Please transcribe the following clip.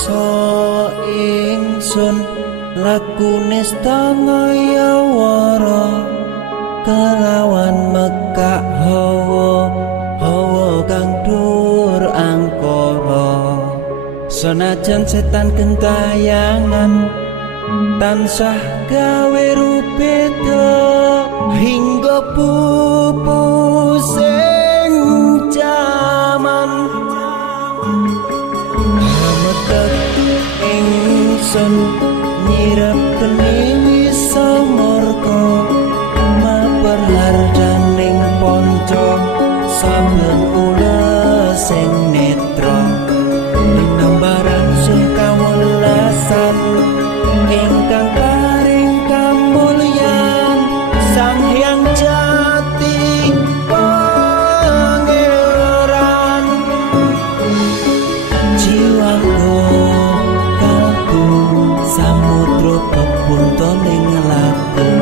Ngrasa ingsun lakune stangaya wara kelawan mekak hawa kang dur angkara senajan setan gentayangan tansah gawe rupeda hingga pupusing jaman ingsun nyirap keni samorko maperharjaning ponco saben ula sing netra linambaran sing kawelasan ingkang paring kamulyan sang hyang jati pangeran jiwaku samudra pepunta ning laku